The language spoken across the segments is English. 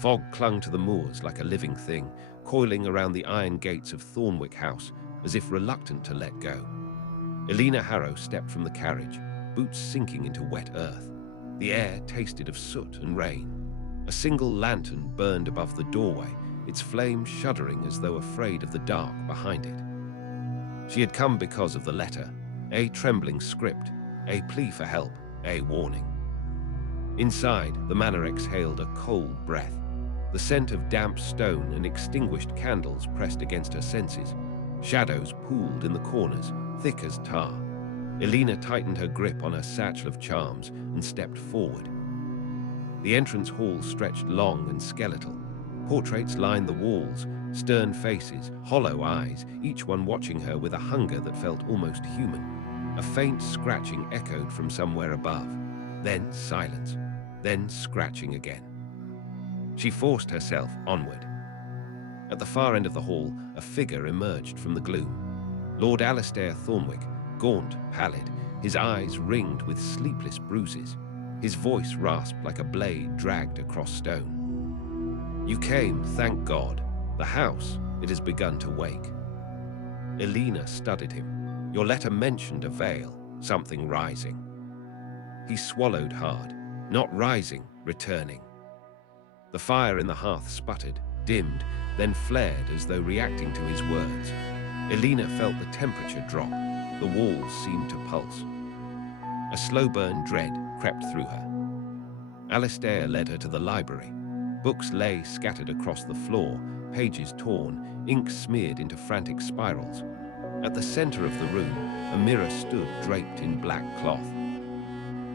Fog clung to the moors like a living thing, coiling around the iron gates of Thornwick House, as if reluctant to let go. Eleanor Harrow stepped from the carriage, boots sinking into wet earth. The air tasted of soot and rain. A single lantern burned above the doorway, its flame shuddering as though afraid of the dark behind it. She had come because of the letter, a trembling script, a plea for help, a warning. Inside, the manor exhaled a cold breath. The scent of damp stone and extinguished candles pressed against her senses. Shadows pooled in the corners, thick as tar. Eleanor tightened her grip on her satchel of charms and stepped forward. The entrance hall stretched long and skeletal. Portraits lined the walls, stern faces, hollow eyes, each one watching her with a hunger that felt almost human. A faint scratching echoed from somewhere above. Then silence, then scratching again. She forced herself onward. At the far end of the hall, a figure emerged from the gloom. Lord Alastair Thornwick, gaunt, pallid, his eyes ringed with sleepless bruises. His voice rasped like a blade dragged across stone. "You came, thank God. The house, it has begun to wake." Eleanor studied him. "Your letter mentioned a veil, something rising." He swallowed hard, not rising, returning. The fire in the hearth sputtered, dimmed, then flared as though reacting to his words. Eleanor felt the temperature drop. The walls seemed to pulse. A slow-burn dread crept through her. Alastair led her to the library. Books lay scattered across the floor, pages torn, ink smeared into frantic spirals. At the center of the room, a mirror stood draped in black cloth.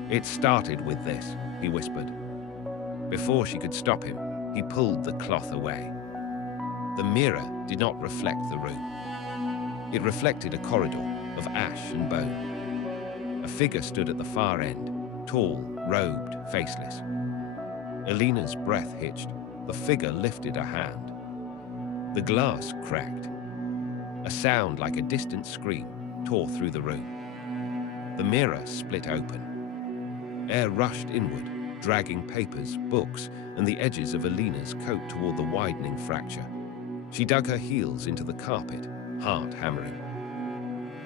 "It started with this," he whispered. Before she could stop him, he pulled the cloth away. The mirror did not reflect the room. It reflected a corridor of ash and bone. A figure stood at the far end, tall, robed, faceless. Eleanor's breath hitched. The figure lifted a hand. The glass cracked. A sound like a distant scream tore through the room. The mirror split open. Air rushed inward, dragging papers, books, and the edges of Eleanor's coat toward the widening fracture. She dug her heels into the carpet, heart hammering.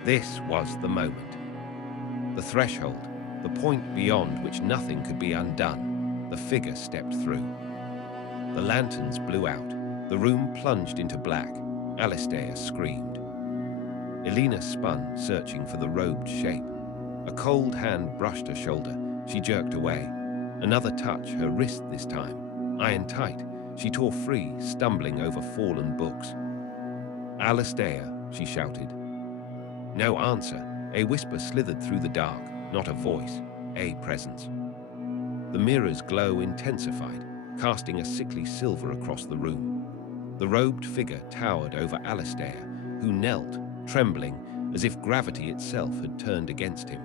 This was the moment. The threshold, the point beyond which nothing could be undone. The figure stepped through. The lanterns blew out. The room plunged into black. Alastair screamed. Eleanor spun, searching for the robed shape. A cold hand brushed her shoulder. She jerked away. Another touch, her wrist this time. Iron tight, she tore free, stumbling over fallen books. "Alastair," she shouted. No answer. A whisper slithered through the dark, not a voice, a presence. The mirror's glow intensified, casting a sickly silver across the room. The robed figure towered over Alastair, who knelt, trembling, as if gravity itself had turned against him.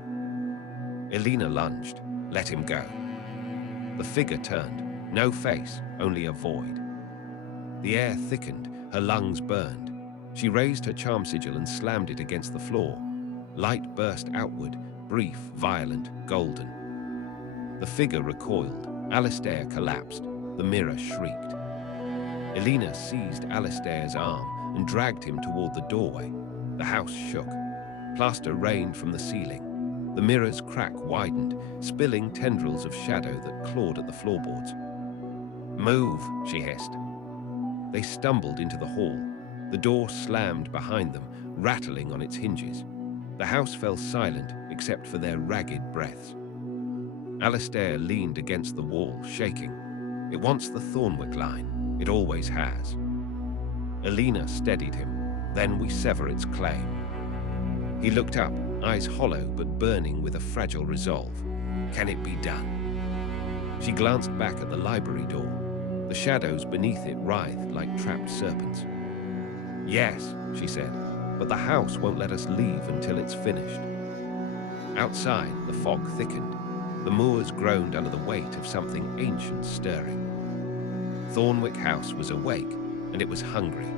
Eleanor lunged. "Let him go." The figure turned. No face, only a void. The air thickened, her lungs burned. She raised her charm sigil and slammed it against the floor. Light burst outward, brief, violent, golden. The figure recoiled. Alastair collapsed. The mirror shrieked. Eleanor seized Alastair's arm and dragged him toward the doorway. The house shook. Plaster rained from the ceiling. The mirror's crack widened, spilling tendrils of shadow that clawed at the floorboards. "Move," she hissed. They stumbled into the hall. The door slammed behind them, rattling on its hinges. The house fell silent except for their ragged breaths. Alastair leaned against the wall, shaking. "It wants the Thornwick line. It always has." Eleanor steadied him. "Then we sever its claim." He looked up, eyes hollow but burning with a fragile resolve. Can it be done? She glanced back at the library door. The shadows beneath it writhed like trapped serpents. "Yes," she said, "but the house won't let us leave until it's finished." Outside, the fog thickened. The moors groaned under the weight of something ancient stirring. Thornwick House was awake, and it was hungry.